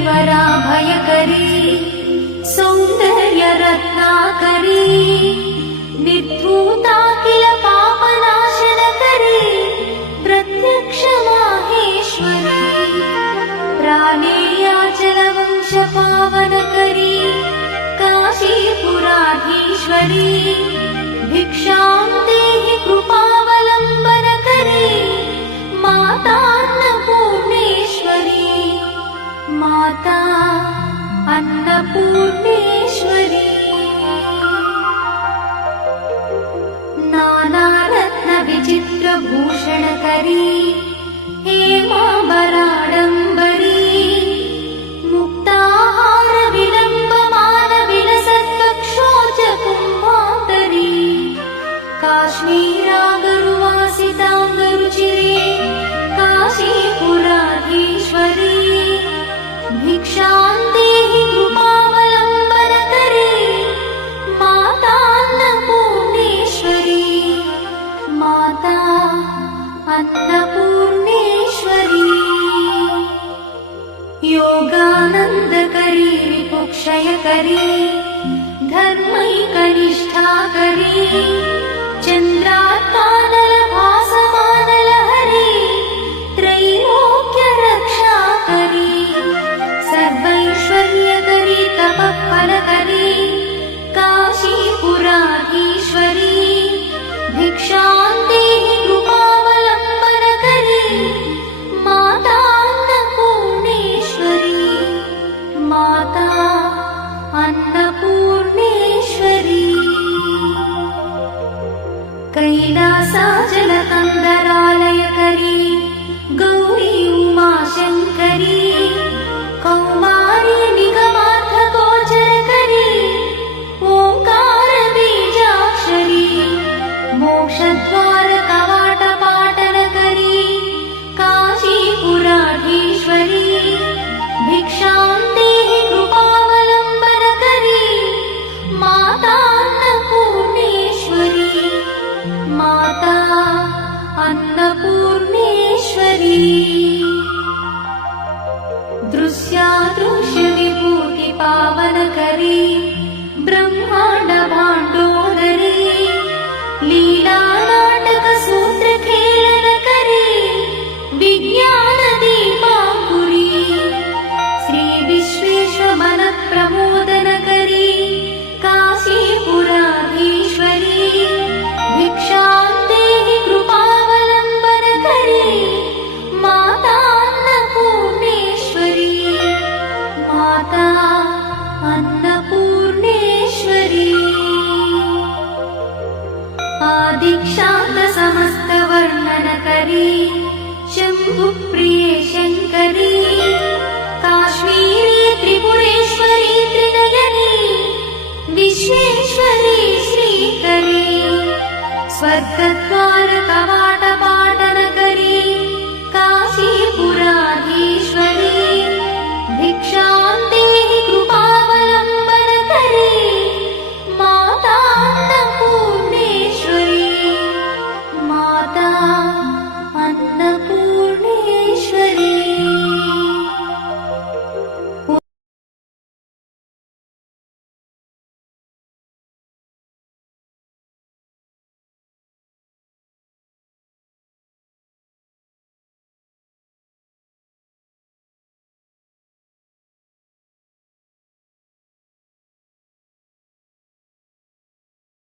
करीवरा भयकरी सौंदर्य रत्नाकरी निर्धूता किल पापनाशनकरी प्रत्यक्ष माहेश्वरी प्राणेयाचलवंश पावनकरी काशीपुराधीश्वरी भिक्षां देहि कृपावलम्बनकरी मातान्नपूर्णेश्वरी माता अन्नपूर्णेश्वरी नानारत्न विचित्रभूषणकरी हेमाम्बराडम्बरी मुक्ताहार विलम्बमान विलसत्कक्षोच कुम्भान्तरी काश्मीरागरुवासिताङ्गरुचिरे काशीपुराधीश्वरी भिक्षां देहि कृपावलम्बनकरी मातान्नपूर्णेश्वरी माता अन्नपूर्णेश्वरी योगानन्दकरी विपुक्षयकरी धर्मैकनिष्ठाकरी चन्द्रात्मानलभासमानलहरी त्रैलोक्यरक्षाकरी सर्वैश्वर्यकरी तपःफलकरी काशीपुराधीश्वरी भिक्षां देहि कृपावलम्बनकरी मातान्नपूर्णेश्वरी माता अन्नपूर्णेश्वरी कैलासाचलकन्दरालयकरी गौरी उमाशङ्करी कौमारी निगमार्थगोचरकरी ओङ्कारबीजाक्षरी मोक्षद्वारकवाटपाटनकरी काशीपुराधीश्वरी भिक्षां देहि कृपावलम्बनकरी मातान्नपूर्णेश्वरी माता अन्नपूर्णेश्वरी दृश्यादृश्यविभूतिपावनकरी ब्रह्माण्डभाण्डोदरी लीलानाटकसूत्रखेलनकरी विज्ञानदीपाङ्कुरी श्रीविश्वेश्वरमनःप्रमोदनकरी काशीपुराधीश्वरी भिक्षां देहि कृपावलम्बनकरी मातान्नपूर्णेश्वरी माता अन्नपूर्णेश्वरी आदिक्षान्तसमस्तवर्णनकरी शम्भुप्रिये शङ्करी काश्मीरी त्रिपुरेश्वरी त्रिनयनी विश्वेश्वरी श्रीकरी स्वर्गद्वारकवाट